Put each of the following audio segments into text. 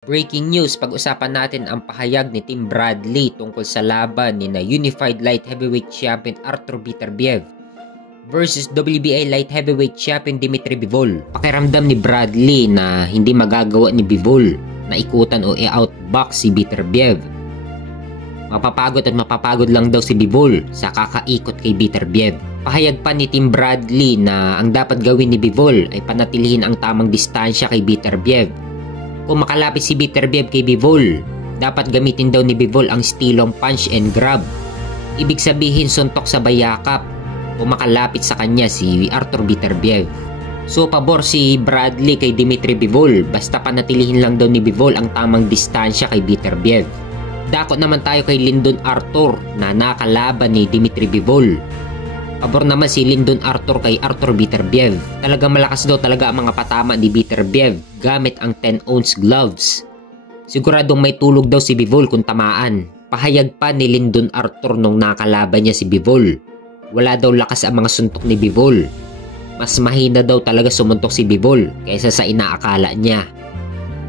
Breaking news, pag-usapan natin ang pahayag ni Tim Bradley tungkol sa laban ni na Unified Light Heavyweight Champion Artur Beterbiev versus WBA Light Heavyweight Champion Dmitry Bivol. Pakiramdam ni Bradley na hindi magagawa ni Bivol na ikutan o i-outbox si Beterbiev. Mapapagod at mapapagod lang daw si Bivol sa kakaikot kay Beterbiev. Pahayag pa ni Tim Bradley na ang dapat gawin ni Bivol ay panatilihin ang tamang distansya kay Beterbiev. Kung makalapit si Beterbiev kay Bivol, dapat gamitin daw ni Bivol ang stilong punch and grab. Ibig sabihin suntok sa bayakap kung makalapit sa kanya si Artur Beterbiev. So pabor si Bradley kay Dmitry Bivol, basta panatilihin lang daw ni Bivol ang tamang distansya kay Beterbiev. Dakot naman tayo kay Lyndon Artur na nakalaban ni Dmitry Bivol. Pabor naman si Lyndon Artur kay Artur Beterbiev. Talagang malakas daw talaga ang mga patama ni Beterbiev gamit ang 10-ounce gloves. Siguradong may tulog daw si Bivol kung tamaan. Pahayag pa ni Lyndon Artur nung nakalaban niya si Bivol. Wala daw lakas ang mga suntok ni Bivol. Mas mahina daw talaga sumuntok si Bivol kaysa sa inaakala niya.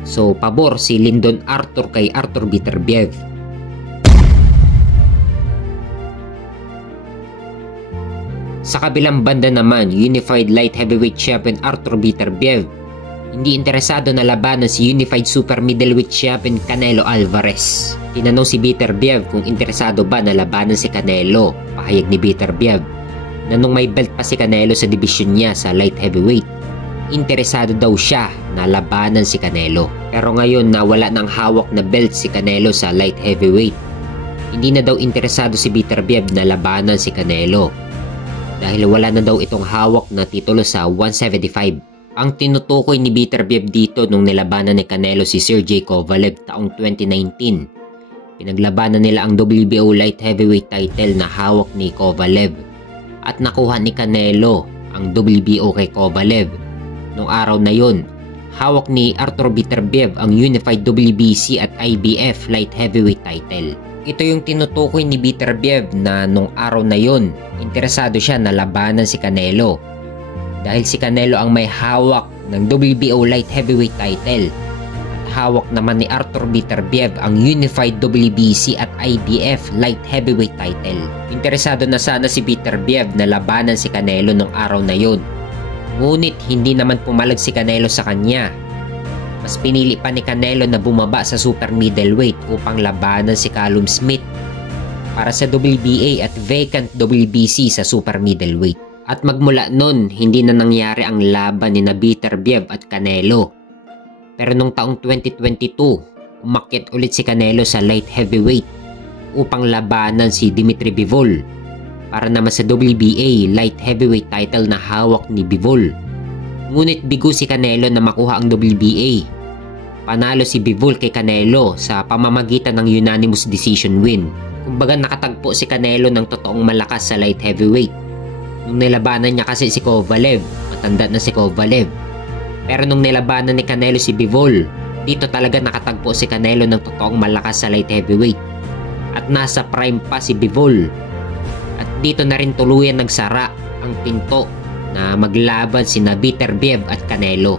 So pabor si Lyndon Artur kay Artur Beterbiev. Sa kabilang banda naman, Unified Light Heavyweight Champion Artur Beterbiev hindi interesado na labanan si Unified Super Middleweight Champion Canelo Alvarez. Tinanong si Beterbiev kung interesado ba na labanan si Canelo. Pahayag ni Beterbiev na nung may belt pa si Canelo sa division niya sa Light Heavyweight, interesado daw siya na labanan si Canelo. Pero ngayon na wala ng hawak na belt si Canelo sa Light Heavyweight, hindi na daw interesado si Beterbiev na labanan si Canelo dahil wala na daw itong hawak na titulo sa 175. Ang tinutukoy ni Beterbiev dito nung nilabanan ni Canelo si Sergey Kovalev taong 2019. Pinaglabanan nila ang WBO Light Heavyweight title na hawak ni Kovalev at nakuha ni Canelo ang WBO kay Kovalev. Noong araw na yon, hawak ni Artur Beterbiev ang Unified WBC at IBF Light Heavyweight title. Ito yung tinutukoy ni Beterbiev na nung araw na yon, interesado siya na labanan si Canelo. Dahil si Canelo ang may hawak ng WBO Light Heavyweight title at hawak naman ni Artur Beterbiev ang Unified WBC at IBF Light Heavyweight title. Interesado na sana si Beterbiev na labanan si Canelo nung araw na yon. Ngunit hindi naman pumalag si Canelo sa kanya. Mas pinili pa ni Canelo na bumaba sa super middleweight upang labanan si Callum Smith para sa WBA at vacant WBC sa super middleweight. At magmula nun, hindi na nangyari ang laban ni Beterbiev at Canelo. Pero nung taong 2022, umakyat ulit si Canelo sa light heavyweight upang labanan si Dmitry Bivol para naman sa WBA light heavyweight title na hawak ni Bivol. Ngunit bigo si Canelo na makuha ang WBA. Panalo si Bivol kay Canelo sa pamamagitan ng unanimous decision win. Kumbaga nakatagpo si Canelo ng totoong malakas sa light heavyweight. Nung nilabanan niya kasi si Kovalev, matanda na si Kovalev. Pero nung nilabanan ni Canelo si Bivol, dito talaga nakatagpo si Canelo ng totoong malakas sa light heavyweight. At nasa prime pa si Bivol. At dito na rin tuluyan nagsara ang pinto na maglaban sina Beterbiev at Canelo.